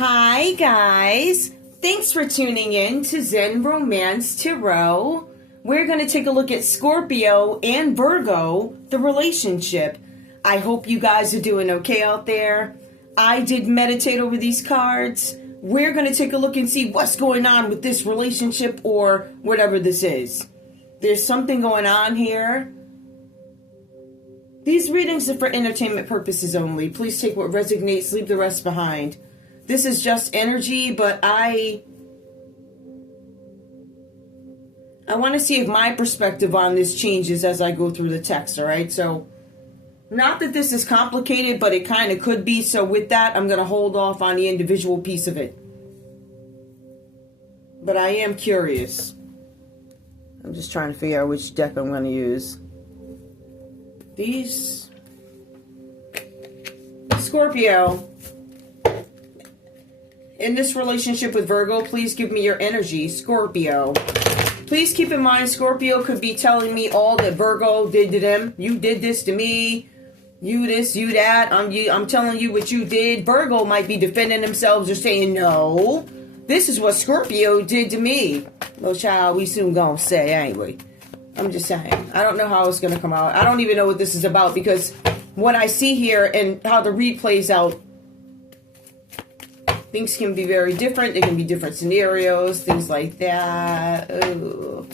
Hi guys, thanks for tuning in to Zen Romance Tarot. We're going to take a look at Scorpio and Virgo, the relationship. I hope you guys are doing okay out there. I did meditate over these cards. We're going to take a look and see what's going on with this relationship or whatever this is. There's something going on here. These readings are for entertainment purposes only. Please take what resonates, leave the rest behind. This is just energy, but I want to see if my perspective on this changes as I go through the text, all right? So, not that this is complicated, but it kind of could be. So with that, I'm going to hold off on the individual piece of it. But I am curious. I'm just trying to figure out which deck I'm going to use. These. Scorpio. In this relationship with Virgo, please give me your energy, Scorpio. Please keep in mind, Scorpio could be telling me all that Virgo did to them. You did this to me. You this, you that. I'm telling you what you did. Virgo might be defending themselves or saying, no, this is what Scorpio did to me. Well, child, we soon gonna say, anyway. I'm just saying. I don't know how it's gonna come out. I don't even know what this is about because what I see here and how the read plays out, things can be very different. There can be different scenarios, things like that. Ooh.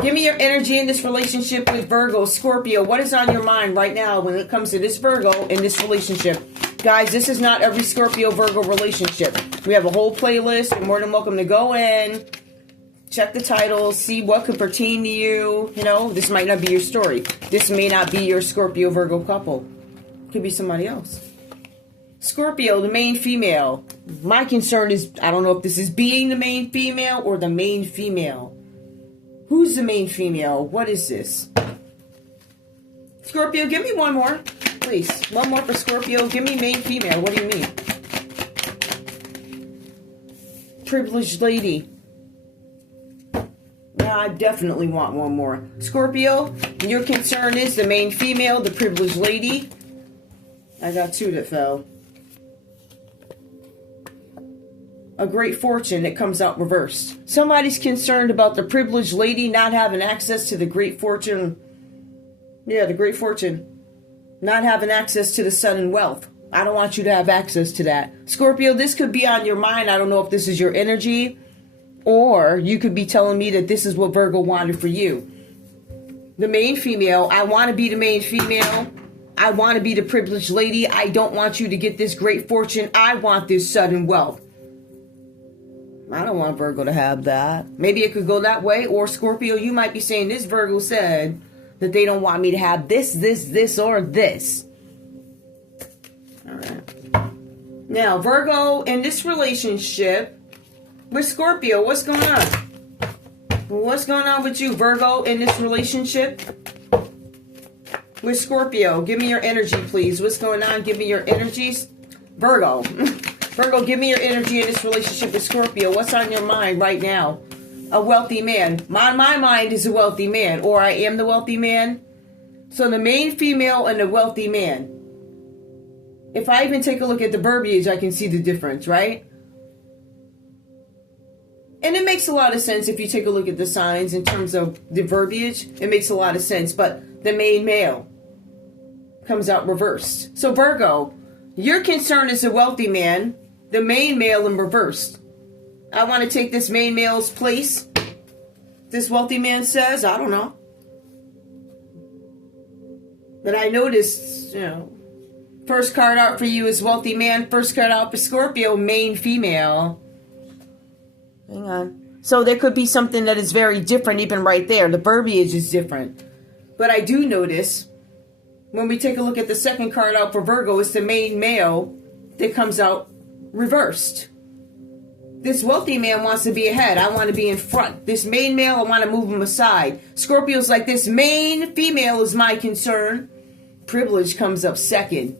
Give me your energy in this relationship with Virgo, Scorpio. What is on your mind right now when it comes to this Virgo in this relationship? Guys, this is not every Scorpio-Virgo relationship. We have a whole playlist. You're more than welcome to go in, check the titles, see what could pertain to you. You know, this might not be your story. This may not be your Scorpio-Virgo couple. It could be somebody else. Scorpio, the main female. My concern is, I don't know if this is being the main female or the main female. Who's the main female? What is this? Scorpio, give me one more, please. One more for Scorpio. Give me main female. What do you mean? Privileged lady. Yeah, I definitely want one more. Scorpio, your concern is the main female, the privileged lady. I got two that fell. A great fortune that comes out reversed. Somebody's concerned about the privileged lady not having access to the great fortune. Yeah, the great fortune. Not having access to the sudden wealth. I don't want you to have access to that. Scorpio, this could be on your mind. I don't know if this is your energy. Or you could be telling me that this is what Virgo wanted for you. The main female. I want to be the main female. I want to be the privileged lady. I don't want you to get this great fortune. I want this sudden wealth. I don't want Virgo to have that. Maybe it could go that way. Or Scorpio, you might be saying this Virgo said that they don't want me to have this, or this. All right. Now, Virgo, in this relationship with Scorpio, what's going on? What's going on with you, Virgo, in this relationship with Scorpio? Give me your energy, please. What's going on? Give me your energies. Virgo. Virgo, give me your energy in this relationship with Scorpio. What's on your mind right now? A wealthy man. My mind is a wealthy man, or I am the wealthy man. So the main female and the wealthy man. If I even take a look at the verbiage, I can see the difference, right? And it makes a lot of sense if you take a look at the signs in terms of the verbiage. It makes a lot of sense. But the main male comes out reversed. So Virgo, your concern is a wealthy man. The main male in reverse. I want to take this main male's place. This wealthy man says, I don't know. But I noticed, first card out for you is wealthy man. First card out for Scorpio, main female. Hang on. So there could be something that is very different even right there. The verbiage is different. But I do notice, when we take a look at the second card out for Virgo, it's the main male that comes out reversed. This wealthy man wants to be ahead. I want to be in front. This main male, I want to move him aside. Scorpio's like, this main female is my concern. Privilege comes up second.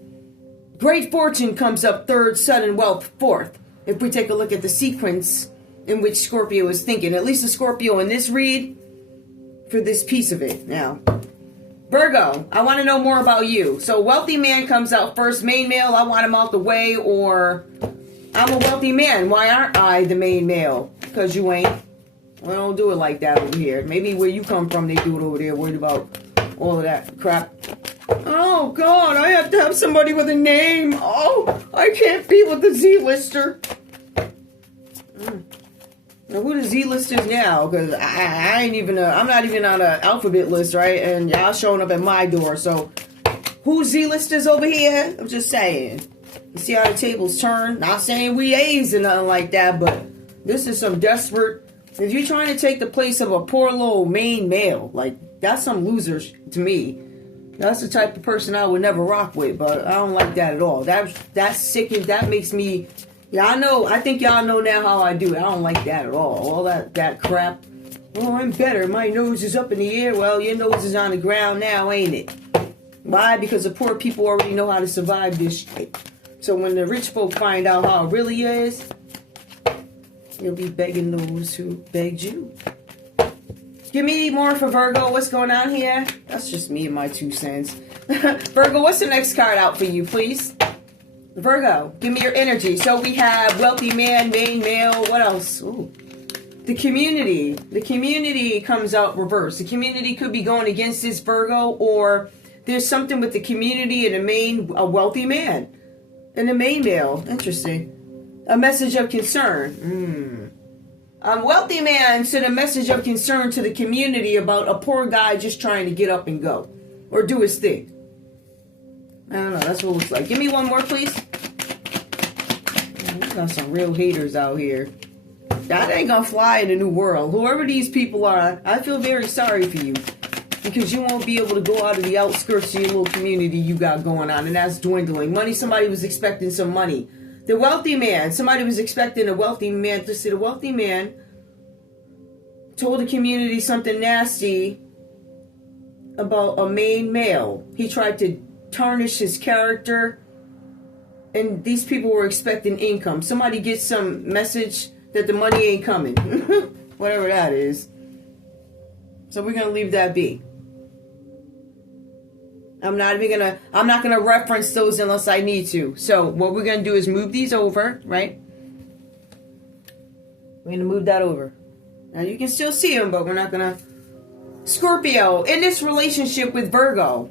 Great fortune comes up third. Sudden wealth fourth. If we take a look at the sequence in which Scorpio is thinking. At least the Scorpio in this read for this piece of it. Now, Virgo, I want to know more about you. So wealthy man comes out first. Main male, I want him out the way. Or I'm a wealthy man. Why aren't I the main male? Because you ain't. We don't do it like that over here. Maybe where you come from, they do it over there. Worried about all of that crap. Oh, God, I have to have somebody with a name. Oh, I can't be with the Z-lister. Now, who the Z-listers now? Because I ain't even, I'm not even on an alphabet list, right? And y'all showing up at my door. So, who's Z-listers over here? I'm just saying. You see how the tables turn? Not saying we A's and nothing like that, but this is some desperate. If you're trying to take the place of a poor little main male, like, that's some losers to me. That's the type of person I would never rock with, but I don't like that at all. That's sick, and that makes me, yeah, I know, I think y'all know now how I do it. I don't like that at all. All that crap. Oh, I'm better. My nose is up in the air. Well, your nose is on the ground now, ain't it? Why? Because the poor people already know how to survive this shit. So when the rich folk find out how it really is, you'll be begging those who begged you. Give me more for Virgo. What's going on here? That's just me and my 2 cents. Virgo, what's the next card out for you, please? Virgo, give me your energy. So we have wealthy man, main male. What else? Ooh. The community. The community comes out reversed. The community could be going against this Virgo, or there's something with the community and a wealthy man. And a main male. Interesting. A message of concern. A wealthy man sent a message of concern to the community about a poor guy just trying to get up and go. Or do his thing. I don't know. That's what it looks like. Give me one more, please. We got some real haters out here. That ain't gonna fly in the new world. Whoever these people are, I feel very sorry for you. Because you won't be able to go out of the outskirts of your little community you got going on. And that's dwindling. Money, somebody was expecting some money. The wealthy man, somebody was expecting a wealthy man to see. The wealthy man told the community something nasty about a main male. He tried to tarnish his character, and these people were expecting income. Somebody gets some message that the money ain't coming. Whatever that is. So we're going to leave that be. I'm not gonna reference those unless I need to. So what we're gonna do is move these over, right? We're gonna move that over. Now you can still see them, but we're not gonna. Scorpio, in this relationship with Virgo,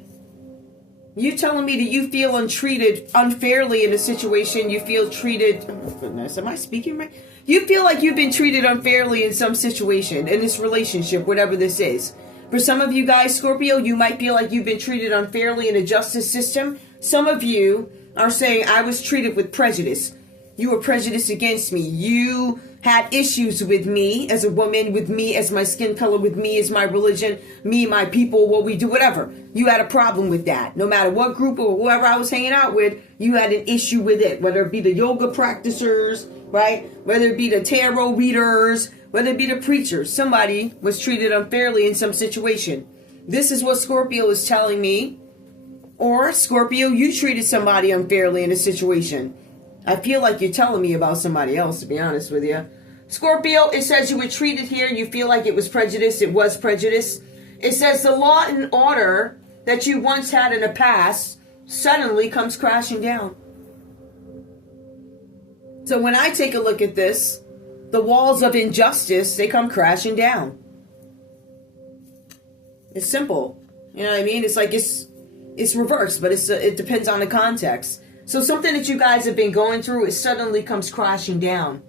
you telling me that you feel untreated unfairly in a situation? You feel treated. Oh goodness, am I speaking right? You feel like you've been treated unfairly in some situation in this relationship, whatever this is. For some of you guys, Scorpio, you might feel like you've been treated unfairly in a justice system. Some of you are saying, I was treated with prejudice. You were prejudiced against me. You had issues with me as a woman, with me as my skin color, with me as my religion, me, my people, what we do, whatever. You had a problem with that. No matter what group or whoever I was hanging out with, you had an issue with it. Whether it be the yoga practitioners, right? Whether it be the tarot readers, whether it be the preachers, somebody was treated unfairly in some situation. This is what Scorpio is telling me. Or, Scorpio, you treated somebody unfairly in a situation. I feel like you're telling me about somebody else, to be honest with you. Scorpio, it says you were treated here. You feel like it was prejudice. It was prejudice. It says the law and order that you once had in the past suddenly comes crashing down. So when I take a look at this, the walls of injustice, they come crashing down. It's simple. You know what I mean? It's like it's reversed, but it depends on the context. So something that you guys have been going through, it suddenly comes crashing down.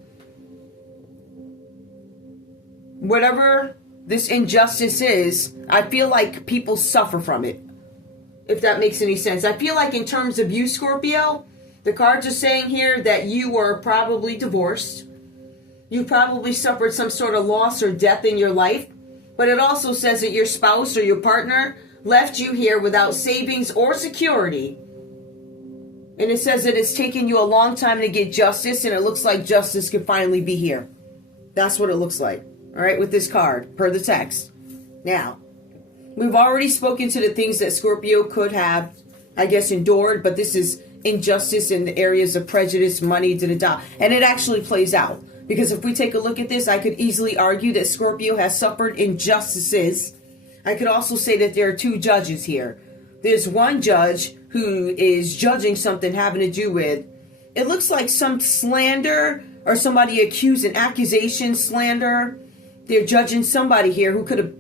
Whatever this injustice is, I feel like people suffer from it. If that makes any sense. I feel like in terms of you, Scorpio, the cards are saying here that you were probably divorced. You probably suffered some sort of loss or death in your life. But it also says that your spouse or your partner left you here without savings or security. And it says that it's taken you a long time to get justice, and it looks like justice could finally be here. That's what it looks like. All right, with this card, per the text. Now, we've already spoken to the things that Scorpio could have, I guess, endured, but this is injustice in the areas of prejudice, money, da-da-da. And it actually plays out. Because if we take a look at this, I could easily argue that Scorpio has suffered injustices. I could also say that there are two judges here. There's one judge who is judging something having to do with it looks like some slander or somebody accused, an accusation, slander. They're judging somebody here who could have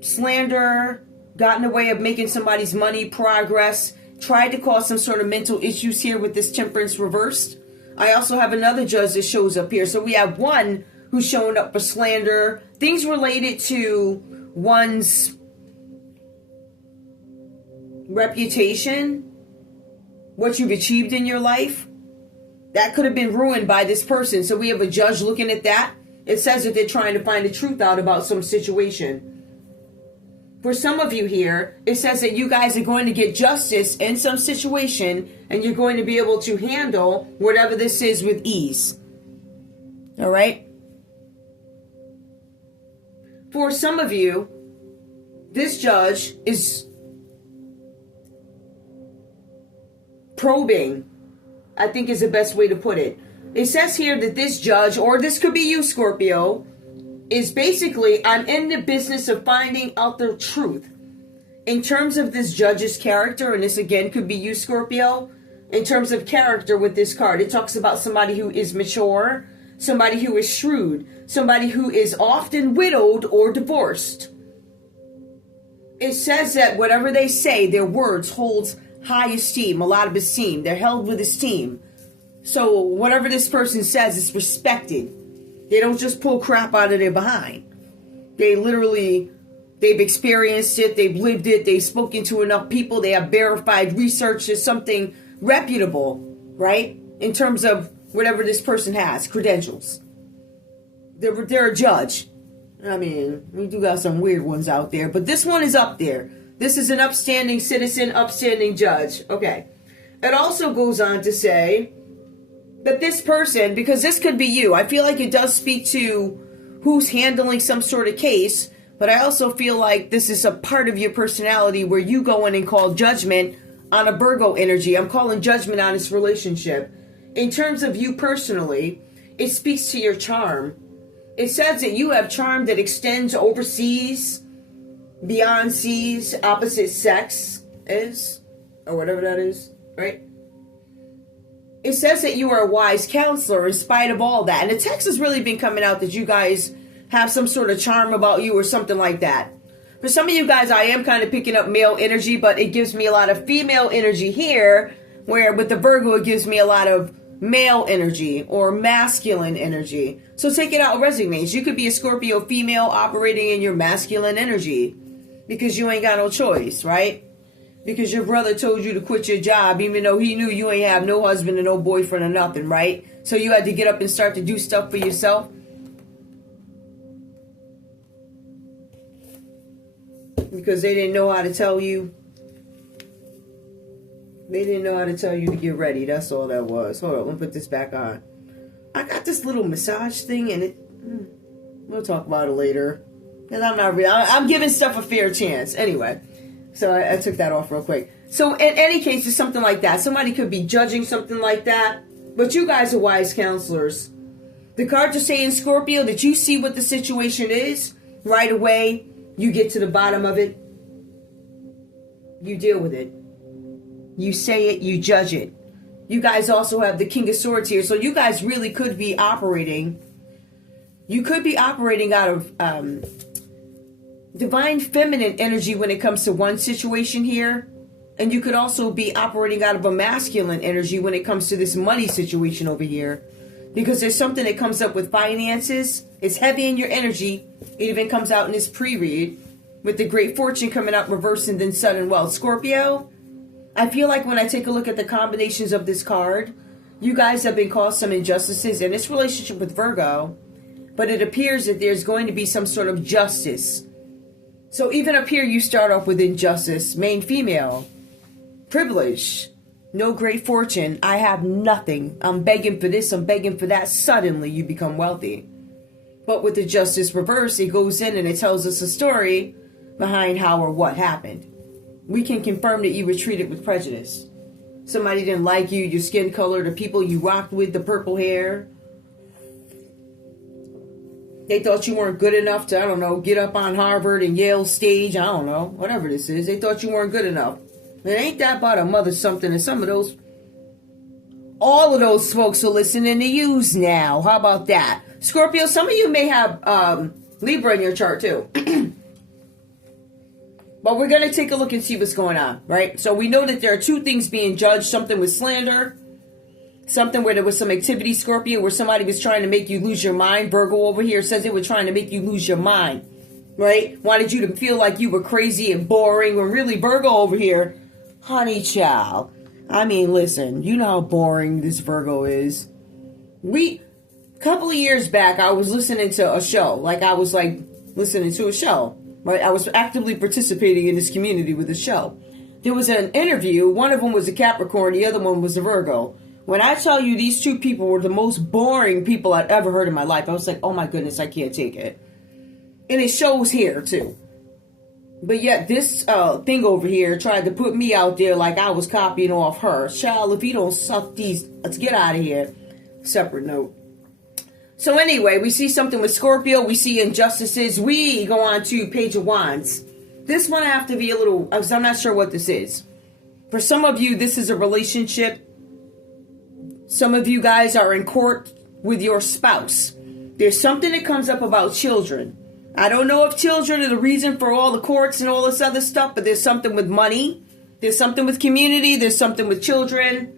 slander, gotten in the way of making somebody's money, progress, tried to cause some sort of mental issues here with this Temperance reversed. I also have another judge that shows up here. So we have one who's showing up for slander, things related to one's reputation, what you've achieved in your life. That could have been ruined by this person. So we have a judge looking at that. It says that they're trying to find the truth out about some situation. For some of you here, it says that you guys are going to get justice in some situation and you're going to be able to handle whatever this is with ease. All right? For some of you, this judge is probing, I think is the best way to put it. It says here that this judge, or this could be you, Scorpio, is basically, I'm in the business of finding out the truth. In terms of this judge's character, and this again could be you, Scorpio, in terms of character with this card, it talks about somebody who is mature, somebody who is shrewd, somebody who is often widowed or divorced. It says that whatever they say, their words holds high esteem, a lot of esteem. They're held with esteem. So whatever this person says is respected. They don't just pull crap out of their behind. They've experienced it, they've lived it, they've spoken to enough people, they have verified research. There's something reputable, right? In terms of whatever this person has, credentials. They're a judge. I mean, we do got some weird ones out there, but this one is up there. This is an upstanding citizen, upstanding judge. Okay. It also goes on to say that this person, because this could be you, I feel like it does speak to who's handling some sort of case, but I also feel like this is a part of your personality where you go in and call judgment on a Virgo energy. I'm calling judgment on this relationship. In terms of you personally, it speaks to your charm. It says that you have charm that extends overseas, beyond seas, opposite sex is, or whatever that is, right? It says that you are a wise counselor in spite of all that. And the text has really been coming out that you guys have some sort of charm about you or something like that. For some of you guys, I am kind of picking up male energy, but it gives me a lot of female energy here, where with the Virgo, it gives me a lot of male energy or masculine energy. So take it out, resonates. You could be a Scorpio female operating in your masculine energy because you ain't got no choice, right? Because your brother told you to quit your job, even though he knew you ain't have no husband and no boyfriend or nothing, right? So you had to get up and start to do stuff for yourself. Because they didn't know how to tell you. They didn't know how to tell you to get ready. That's all that was. Hold on, let me put this back on. I got this little massage thing and it. We'll talk about it later. Because I'm not real. I'm giving stuff a fair chance. Anyway. So I took that off real quick. So in any case, it's something like that. Somebody could be judging something like that. But you guys are wise counselors. The cards are saying, Scorpio, that you see what the situation is right away. You get to the bottom of it. You deal with it. You say it. You judge it. You guys also have the King of Swords here. So you guys really could be operating. You could be operating out of divine feminine energy when it comes to one situation here. And you could also be operating out of a masculine energy when it comes to this money situation over here. Because there's something that comes up with finances. It's heavy in your energy. It even comes out in this pre-read. With the Great Fortune coming out reversed and then sudden wealth. Scorpio, I feel like when I take a look at the combinations of this card, you guys have been caused some injustices in this relationship with Virgo. But it appears that there's going to be some sort of justice. So even up here, you start off with injustice. Main female. Privilege. No great fortune. I have nothing. I'm begging for this. I'm begging for that. Suddenly, you become wealthy. But with the justice reverse, it goes in and it tells us a story behind how or what happened. We can confirm that you were treated with prejudice. Somebody didn't like you, your skin color, the people you rocked with, the purple hair. They thought you weren't good enough to, I don't know, get up on Harvard and Yale stage. I don't know. Whatever this is. They thought you weren't good enough. It ain't that about a mother something. And some of those All of those folks are listening to yous now. How about that? Scorpio, some of you may have Libra in your chart too. But we're going to take a look and see what's going on, right? So we know that there are two things being judged. Something with slander. Something where there was some activity, Scorpio, where somebody was trying to make you lose your mind. Virgo over here says they were trying to make you lose your mind, right? Wanted you to feel like you were crazy and boring. When really, Virgo over here, honey child. I mean, listen, you know how boring this Virgo is. A couple of years back, I was listening to a show. Listening to a show, right? I was actively participating in this community with the show. There was an interview. One of them was a Capricorn. The other one was a Virgo. When I tell you these two people were the most boring people I'd ever heard in my life, I was like, oh my goodness, I can't take it. And it shows here too. But yet this thing over here tried to put me out there like I was copying off her. Child, if you don't suck these, let's get out of here. Separate note. So anyway, we see something with Scorpio. We see injustices. We go on to Page of Wands. This one I have to be a little, because I'm not sure what this is. For some of you, this is a relationship. Some of you guys are in court with your spouse. There's something that comes up about children. I don't know if children are the reason for all the courts and all this other stuff, but there's something with money. There's something with community. There's something with children.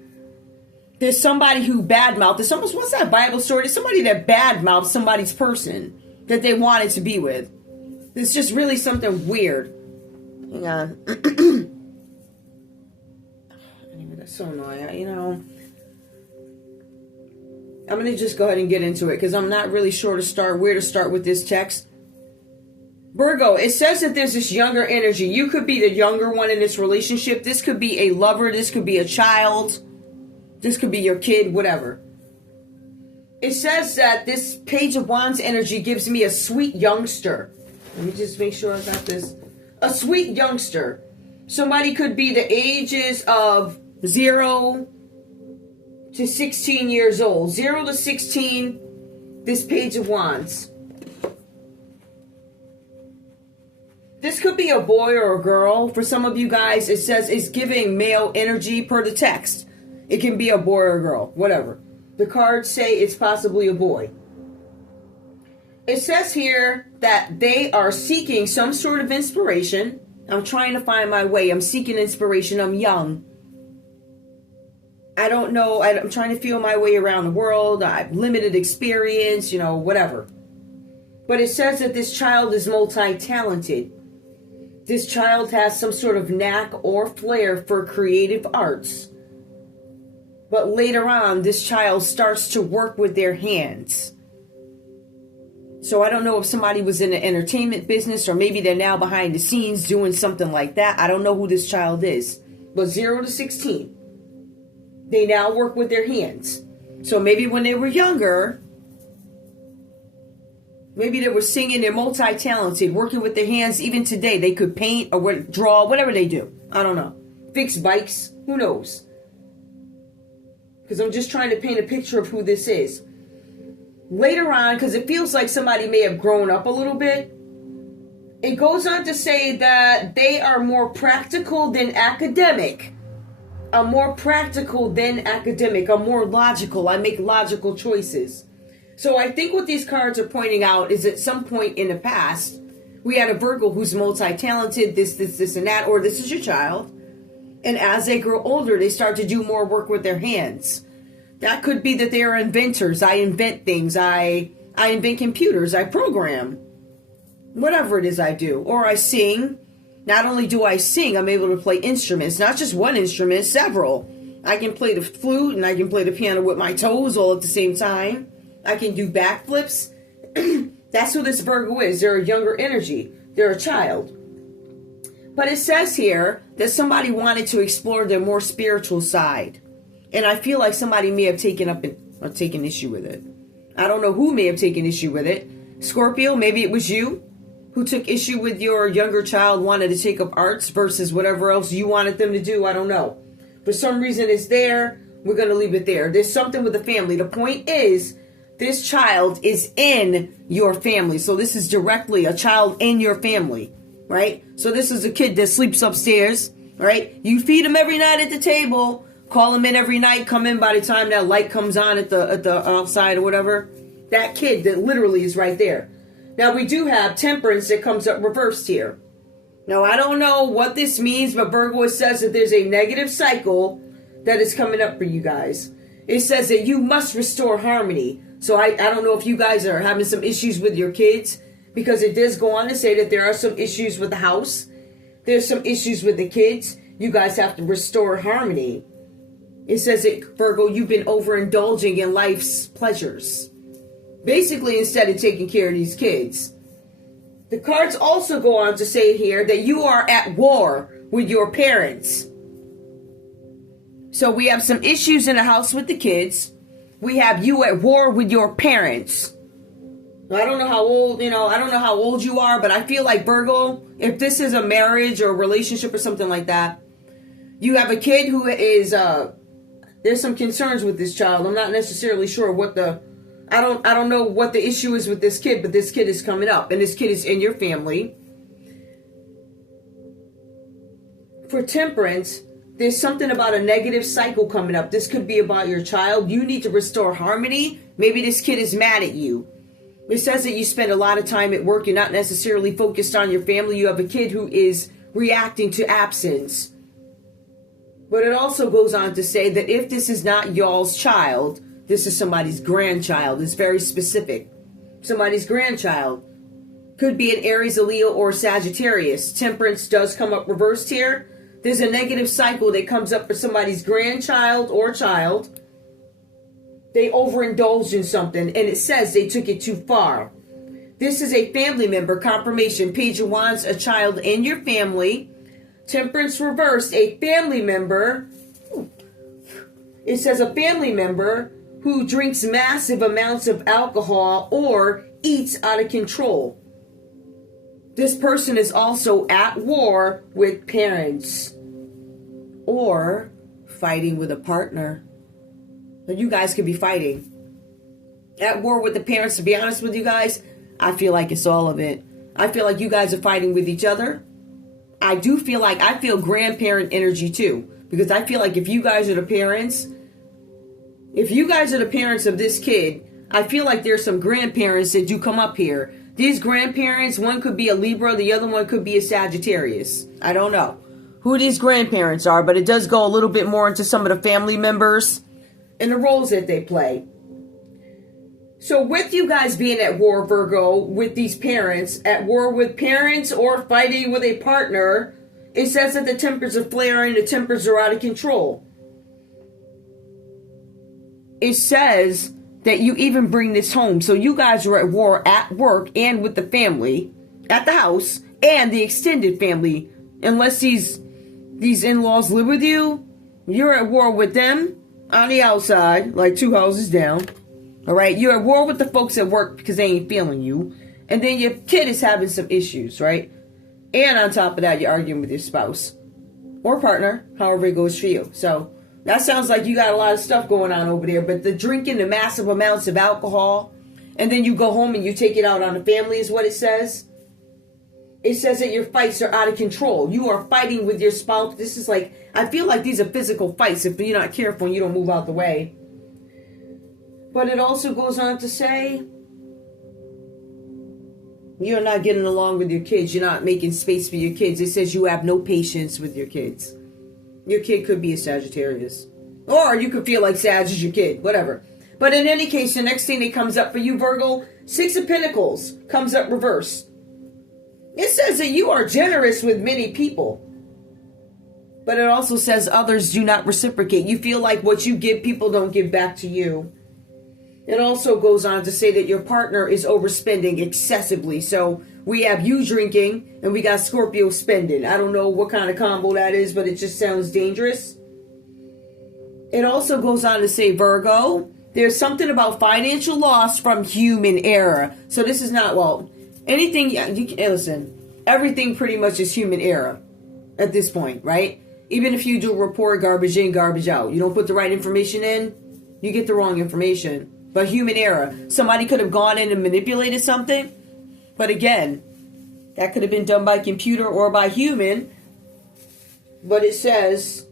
There's somebody who badmouthed. There's almost, what's that Bible story? There's somebody that badmouthed somebody's person that they wanted to be with. It's just really something weird. Hang on. Anyway, that's so annoying, you know. I'm going to just go ahead and get into it because I'm not really sure where to start with this text. Virgo, it says that there's this younger energy. You could be the younger one in this relationship. This could be a lover. This could be a child. This could be your kid, whatever. It says that this Page of Wands energy gives me a sweet youngster. Let me just make sure I got this. A sweet youngster. Somebody could be the ages of 0 to 16 years old. 0 to 16, this Page of Wands. This could be a boy or a girl. For some of you guys, it says it's giving male energy per the text. It can be a boy or a girl, whatever. The cards say it's possibly a boy. It says here that they are seeking some sort of inspiration. I'm trying to find my way. I'm seeking inspiration. I'm young. I don't know. I'm trying to feel my way around the world. I have limited experience, you know, whatever. But it says that this child is multi-talented. This child has some sort of knack or flair for creative arts. But later on, this child starts to work with their hands. So I don't know if somebody was in the entertainment business or maybe they're now behind the scenes doing something like that. I don't know who this child is. But 0 to 16, they now work with their hands. So maybe when they were younger, maybe they were singing, they're multi-talented, working with their hands. Even today, they could paint or draw, whatever they do. I don't know. Fix bikes. Who knows? Because I'm just trying to paint a picture of who this is. Later on, because it feels like somebody may have grown up a little bit, it goes on to say that they are more practical than academic. I'm more practical than academic. I'm more logical. I make logical choices. So I think what these cards are pointing out is at some point in the past, we had a Virgo who's multi-talented, this, and that, or this is your child. And as they grow older, they start to do more work with their hands. That could be that they are inventors. I invent things. I invent computers. I program. Whatever it is I do. Or I sing. Not only do I sing, I'm able to play instruments. Not just one instrument, several. I can play the flute and I can play the piano with my toes all at the same time. I can do backflips. That's who this Virgo is. They're a younger energy. They're a child. But it says here that somebody wanted to explore their more spiritual side. And I feel like somebody may have taken issue with it. I don't know who may have taken issue with it. Scorpio, maybe it was you who took issue with your younger child wanted to take up arts versus whatever else you wanted them to do. I don't know. For some reason it's there. We're going to leave it there. There's something with the family. The point is, this child is in your family. So this is directly a child in your family, right? So this is a kid that sleeps upstairs, right? You feed him every night at the table, call them in every night, come in by the time that light comes on at the outside or whatever. That kid that literally is right there. Now we do have Temperance that comes up reversed here. Now I don't know what this means, but Virgo, it says that there's a negative cycle that is coming up for you guys. It says that you must restore harmony. So I don't know if you guys are having some issues with your kids, because it does go on to say that there are some issues with the house. There's some issues with the kids. You guys have to restore harmony. It says that, Virgo, you've been overindulging in life's pleasures. Basically, instead of taking care of these kids. The cards also go on to say here that you are at war with your parents. So we have some issues in the house with the kids. We have you at war with your parents. I don't know how old, I don't know how old you are, but I feel like, Virgo, if this is a marriage or a relationship or something like that, you have a kid who is, there's some concerns with this child. I'm not necessarily sure what I don't know what the issue is with this kid, but this kid is coming up, and this kid is in your family. For Temperance, there's something about a negative cycle coming up. This could be about your child. You need to restore harmony. Maybe this kid is mad at you. It says that you spend a lot of time at work. You're not necessarily focused on your family. You have a kid who is reacting to absence. But it also goes on to say that if this is not y'all's child, this is somebody's grandchild. It's very specific. Somebody's grandchild. Could be an Aries, a Leo, or Sagittarius. Temperance does come up reversed here. There's a negative cycle that comes up for somebody's grandchild or child. They overindulged in something, and it says they took it too far. This is a family member, confirmation. Page of Wands, a child in your family. Temperance reversed, a family member. It says a family member who drinks massive amounts of alcohol or eats out of control. This person is also at war with parents or fighting with a partner. You guys could be fighting. At war with the parents, to be honest with you guys, I feel like it's all of it. I feel like you guys are fighting with each other. I feel grandparent energy too. Because I feel like if you guys are the parents of this kid, I feel like there's some grandparents that do come up here. These grandparents, one could be a Libra, the other one could be a Sagittarius. I don't know who these grandparents are, but it does go a little bit more into some of the family members and the roles that they play. So with you guys being at war, Virgo, with these parents, at war with parents or fighting with a partner, it says that the tempers are flaring, the tempers are out of control. It says that you even bring this home. So you guys are at war at work and with the family, at the house, and the extended family. Unless these in-laws live with you, you're at war with them on the outside, like 2 houses down. All right, you're at war with the folks at work because they ain't feeling you. And then your kid is having some issues, right? And on top of that, you're arguing with your spouse or partner, however it goes for you. So that sounds like you got a lot of stuff going on over there. But the drinking, the massive amounts of alcohol, and then you go home and you take it out on the family is what it says. It says that your fights are out of control. You are fighting with your spouse. This is like, I feel like these are physical fights if you're not careful and you don't move out the way. But it also goes on to say you're not getting along with your kids. You're not making space for your kids. It says you have no patience with your kids. Your kid could be a Sagittarius. Or you could feel like Sag is your kid. Whatever. But in any case, the next thing that comes up for you, Virgo, 6 of Pentacles comes up reversed. It says that you are generous with many people. But it also says others do not reciprocate. You feel like what you give, people don't give back to you. It also goes on to say that your partner is overspending excessively. So we have you drinking and we got Scorpio spending. I don't know what kind of combo that is, but it just sounds dangerous. It also goes on to say, Virgo, there's something about financial loss from human error. So this is not, anything, you can listen, everything pretty much is human error at this point, right? Even if you do a report, garbage in, garbage out. You don't put the right information in, you get the wrong information. But human error. Somebody could have gone in and manipulated something. But again, that could have been done by computer or by human. But it says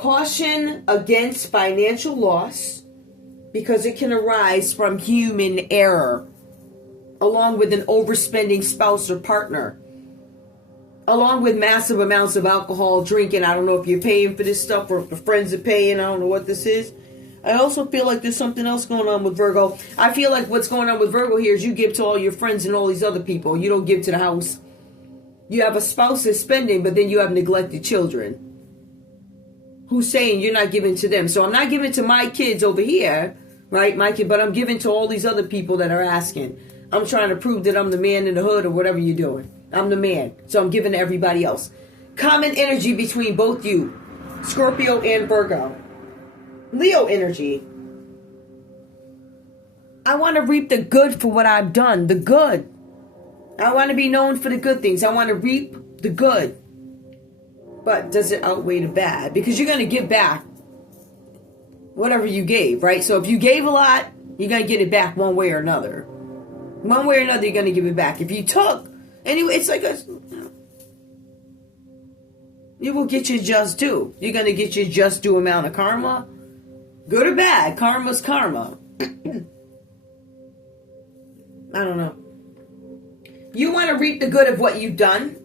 Caution against financial loss because it can arise from human error, along with an overspending spouse or partner, along with massive amounts of alcohol drinking. I don't know if you're paying for this stuff or if the friends are paying. I don't know what this is. I also feel like there's something else going on with Virgo. I feel like what's going on with Virgo here is you give to all your friends and all these other people. You don't give to the house. You have a spouse that's spending, but then you have neglected children who's saying you're not giving to them. So I'm not giving to my kids over here, right, my kid, but I'm giving to all these other people that are asking. I'm trying to prove that I'm the man in the hood or whatever you're doing. I'm the man. So I'm giving to everybody else. Common energy between both you, Scorpio and Virgo. Leo energy. I want to reap the good for what I've done. The good. I want to be known for the good things. I want to reap the good. But does it outweigh the bad? Because you're going to give back whatever you gave, right? So if you gave a lot, you're going to get it back one way or another. One way or another, you're going to give it back. If you took, anyway, it's like you will get your just due. You're going to get your just due amount of karma. Good or bad, karma's karma. I don't know. You want to reap the good of what you've done.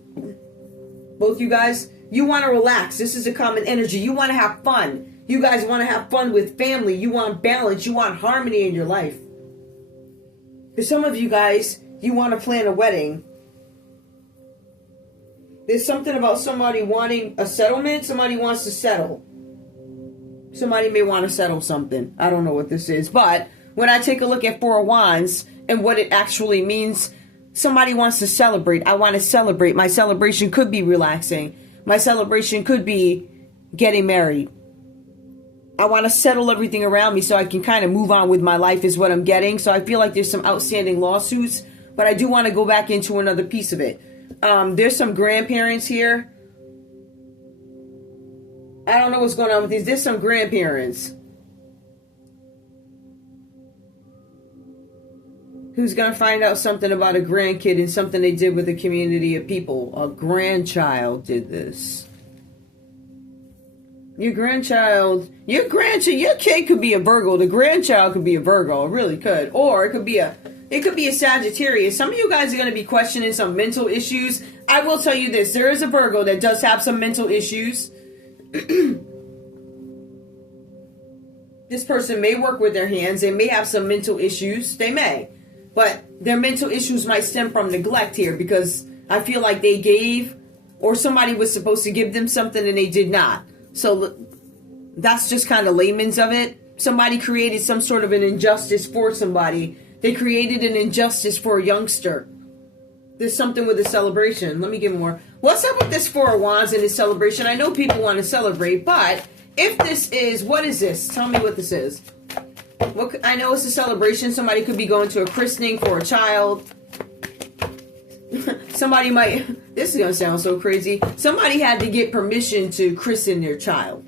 Both you guys. You want to relax. This is a common energy. You want to have fun. You guys want to have fun with family. You want balance. You want harmony in your life. For some of you guys, you want to plan a wedding. There's something about somebody wanting a settlement. Somebody wants to settle. Somebody may want to settle something. I don't know what this is. But when I take a look at Four of Wands and what it actually means, somebody wants to celebrate. I want to celebrate. My celebration could be relaxing. My celebration could be getting married. I want to settle everything around me so I can kind of move on with my life is what I'm getting. So I feel like there's some outstanding lawsuits, but I do want to go back into another piece of it. There's some grandparents here. I don't know what's going on with these. There's some grandparents who's going to find out something about a grandkid and something they did with a community of people. A grandchild did this. Your kid could be a Virgo. The grandchild could be a Virgo. It really could. Or it could be a Sagittarius. Some of you guys are going to be questioning some mental issues. I will tell you this. There is a Virgo that does have some mental issues. This person may work with their hands. They may have some mental issues. They may. But their mental issues might stem from neglect here because I feel like they gave or somebody was supposed to give them something and they did not. So that's just kind of layman's of it. Somebody created some sort of an injustice for somebody. They created an injustice for a youngster. There's something with the celebration. Let me give more. What's up with this Four of Wands and this celebration? I know people want to celebrate, but if this is, what is this? Tell me what this is. I know it's a celebration. Somebody could be going to a christening for a child. Somebody might, this is going to sound so crazy. Somebody had to get permission to christen their child.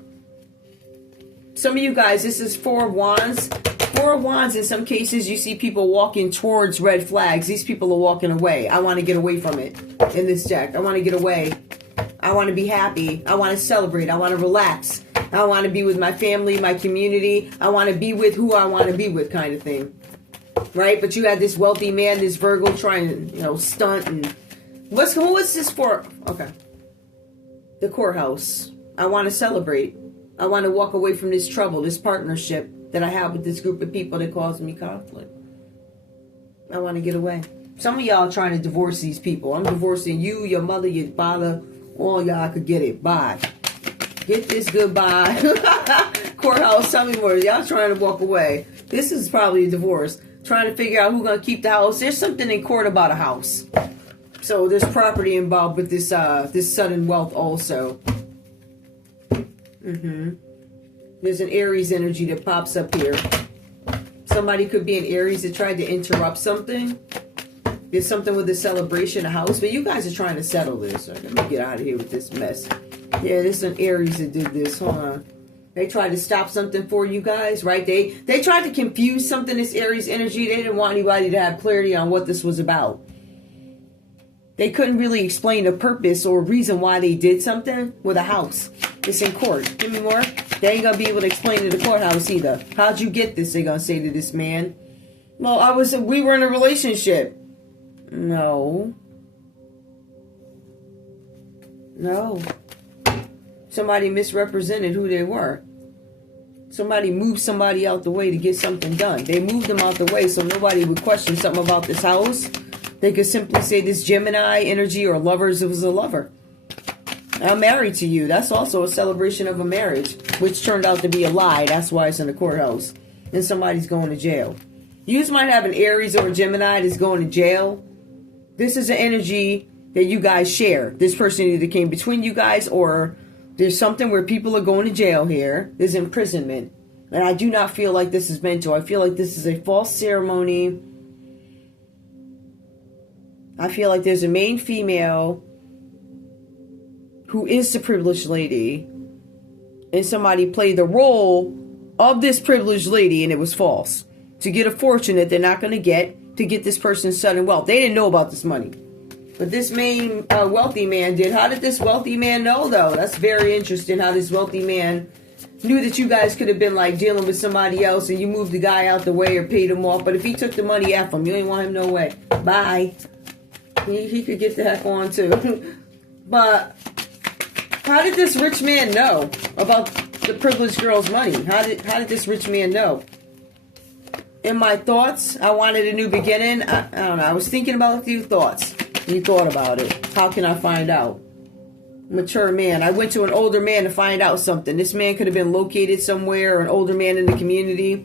Some of you guys, this is Four of Wands. Four of Wands, in some cases, you see people walking towards red flags. These people are walking away. I want to get away from it in this deck. I want to get away. I want to be happy. I want to celebrate. I want to relax. I want to be with my family, my community. I want to be with who I want to be with, kind of thing. Right? But you had this wealthy man, this Virgo, trying to, stunt. And what's this for? Okay. The courthouse. I want to celebrate. I want to walk away from this trouble, this partnership that I have with this group of people that cause me conflict. I want to get away. Some of y'all are trying to divorce these people. I'm divorcing you, your mother, your father. All y'all could get it. Bye. Get this goodbye. Courthouse, tell me more. Y'all trying to walk away. This is probably a divorce. Trying to figure out who's going to keep the house. There's something in court about a house. So there's property involved with this sudden wealth also. There's an Aries energy that pops up here. Somebody could be an Aries that tried to interrupt something. There's something with the celebration, a house. But you guys are trying to settle this. Right, let me get out of here with this mess. Yeah, there's an Aries that did this. Hold on. They tried to stop something for you guys, right? They tried to confuse something, this Aries energy. They didn't want anybody to have clarity on what this was about. They couldn't really explain the purpose or reason why they did something with a house. It's in court. Give me more. They ain't gonna be able to explain to the courthouse either. How'd you get this? They gonna say to this man. Well, we were in a relationship. No. Somebody misrepresented who they were. Somebody moved somebody out the way to get something done. They moved them out the way so nobody would question something about this house. They could simply say this Gemini energy or lovers, it was a lover. I'm married to you. That's also a celebration of a marriage, which turned out to be a lie. That's why it's in the courthouse. And somebody's going to jail. You might have an Aries or a Gemini that's going to jail. This is an energy that you guys share. This person either came between you guys or there's something where people are going to jail here. There's imprisonment. And I do not feel like this is meant to. I feel like this is a false ceremony. I feel like there's a main female who is the privileged lady, and somebody played the role of this privileged lady, and it was false, to get a fortune that they're not going to get this person's sudden wealth. They didn't know about this money, but this main wealthy man did. How did this wealthy man know, though? That's very interesting, how this wealthy man knew that you guys could have been like dealing with somebody else and you moved the guy out the way or paid him off. But if he took the money off him, you ain't want him no way. Bye. He could get the heck on too. But how did this rich man know about the privileged girl's money? How did this rich man know? In my thoughts, I wanted a new beginning. I don't know. I was thinking about a few thoughts. You thought about it. How can I find out? Mature man. I went to an older man to find out something. This man could have been located somewhere, or an older man in the community.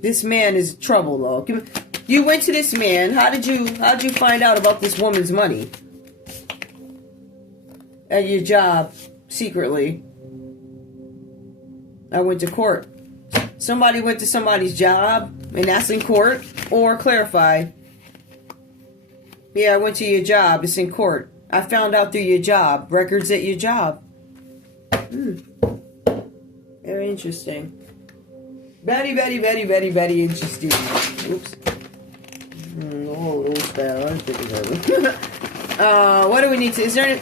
This man is trouble, though. You went to this man. How did you find out about this woman's money? At your job, secretly. I went to court. Somebody went to somebody's job, and that's in court. Or clarify. Yeah, I went to your job. It's in court. I found out through your job. Records at your job. Very interesting. Very, very, very, very, very interesting. Oops. Oh, it was bad. I didn't think of that. What do we need to... Is there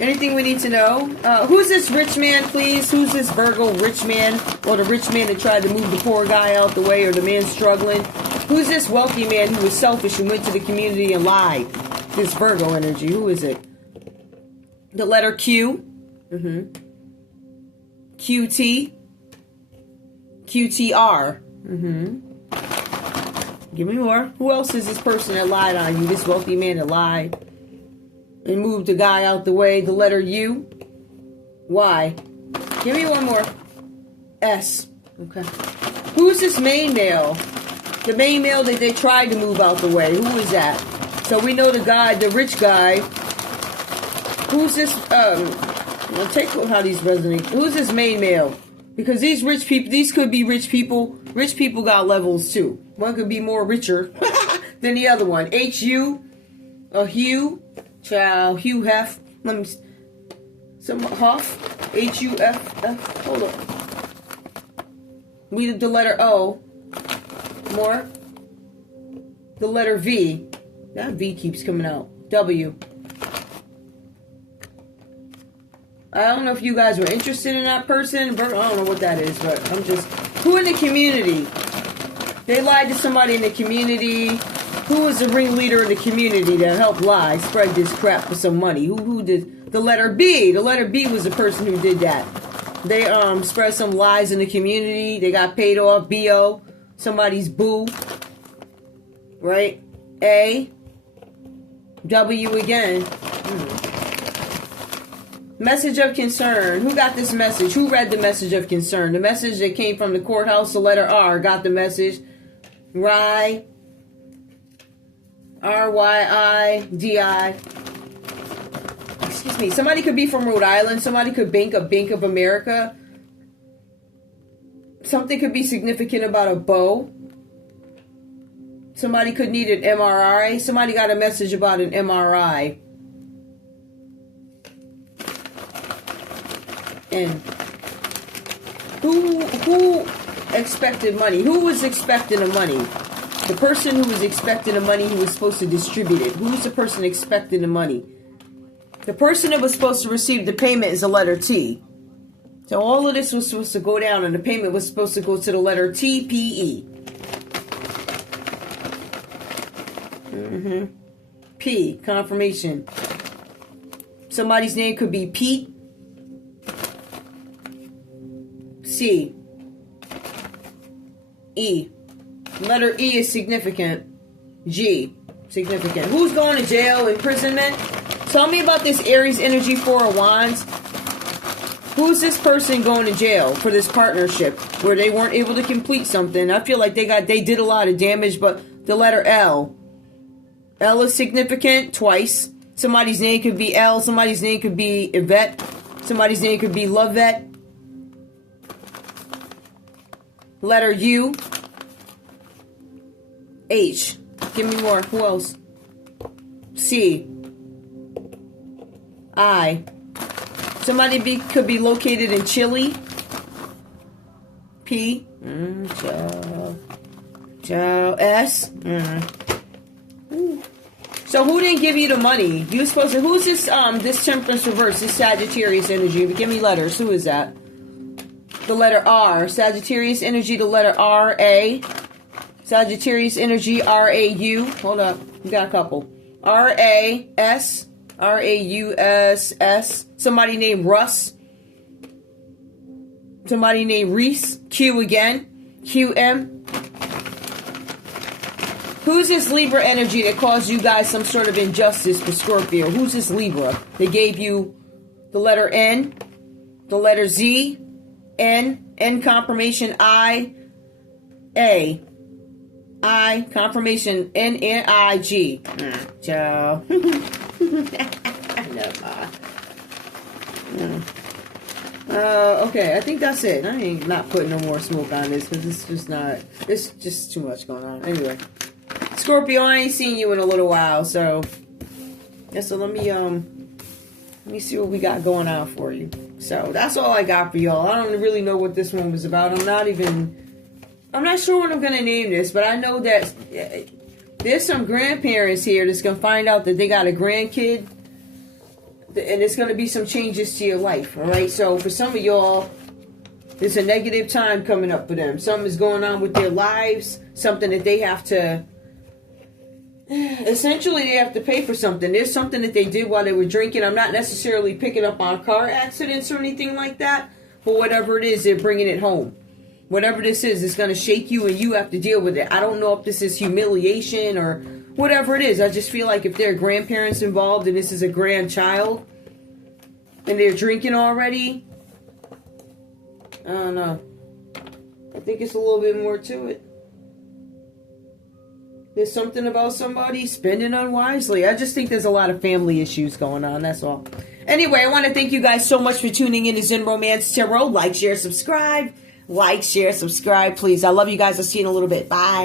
anything we need to know? Who's this rich man, please? Who's this Virgo rich man? Or the rich man that tried to move the poor guy out the way, or the man struggling? Who's this wealthy man who was selfish and went to the community and lied? This Virgo energy. Who is it? The letter Q. QT. QTR. Give me more. Who else is this person that lied on you? This wealthy man that lied and moved the guy out the way. The letter U. Y. Give me one more. S. Okay. Who's this main male? The main male that they tried to move out the way. Who is that? So we know the guy, the rich guy. Who's this? I'll take how these resonate. Who's this main male? Because these rich people, these could be rich people. Rich people got levels too. One could be more richer than the other one. H-U, a Hugh, child, Hugh Hef. Let me, some Huff, H-U-F-F. Hold on. We did the letter O. More. The letter V. That V keeps coming out. W. I don't know if you guys were interested in that person. I don't know what that is, but I'm just... Who in the community? They lied to somebody in the community. Who was the ringleader in the community that helped lie, spread this crap for some money? Who did... The letter B. The letter B was the person who did that. They spread some lies in the community. They got paid off. B-O. Somebody's boo. Right? A. W again. Message of concern. Who got this message? Who read the message of concern? The message that came from the courthouse, the letter R, got the message. R-Y-I-D-I. Excuse me. Somebody could be from Rhode Island. Somebody could Bank of America. Something could be significant about a bow. Somebody could need an MRI. Somebody got a message about an MRI. And who expected money? Who was expecting the money? The person who was expecting the money who was supposed to distribute it. Who's the person expecting the money? The person that was supposed to receive the payment is a letter T. So all of this was supposed to go down, and the payment was supposed to go to the letter TPE. P, confirmation. Somebody's name could be Pete. C, E. Letter E is significant. G, significant. Who's going to jail, imprisonment? Tell me about this Aries energy, Four of Wands. Who's this person going to jail for this partnership where they weren't able to complete something? I feel like they did a lot of damage, but the letter L. L is significant twice. Somebody's name could be L. Somebody's name could be Yvette. Somebody's name could be Lovette. Letter U. H. Give me more. Who else? C. I. Somebody could be located in Chile. P. S. So who didn't give you the money? You were supposed to. Who's this? This Temperance reverse. This Sagittarius energy. Give me letters. Who is that? The letter R. Sagittarius energy. The letter R. A. Sagittarius energy. R. A. U. Hold up. We got a couple. R. A. S. R. A. U. S. S. Somebody named Russ. Somebody named Reese. Q again. Q. M. Who's this Libra energy that caused you guys some sort of injustice for Scorpio? Who's this Libra? They gave you the letter N, the letter Z, N confirmation I, A, I confirmation N and I G. Ciao. Okay, I think that's it. I ain't not putting no more smoke on this because it's just too much going on. Anyway. Scorpio, I ain't seen you in a little while, so yeah. So let me see what we got going on for you. So that's all I got for y'all. I don't really know what this one was about. I'm not sure what I'm gonna name this, but I know that there's some grandparents here that's gonna find out that they got a grandkid, and there's gonna be some changes to your life. All right. So for some of y'all, there's a negative time coming up for them. Something is going on with their lives. Something that they have to. Essentially, they have to pay for something. There's something that they did while they were drinking. I'm not necessarily picking up on car accidents or anything like that, but whatever it is, they're bringing it home. Whatever this is, it's going to shake you and you have to deal with it. I don't know if this is humiliation or whatever it is. I just feel like if there are grandparents involved and this is a grandchild and they're drinking already, I don't know. I think it's a little bit more to it. There's something about somebody spending unwisely. I just think there's a lot of family issues going on. That's all. Anyway, I want to thank you guys so much for tuning in to Zen Romance Tarot. Like, share, subscribe. Like, share, subscribe, please. I love you guys. I'll see you in a little bit. Bye.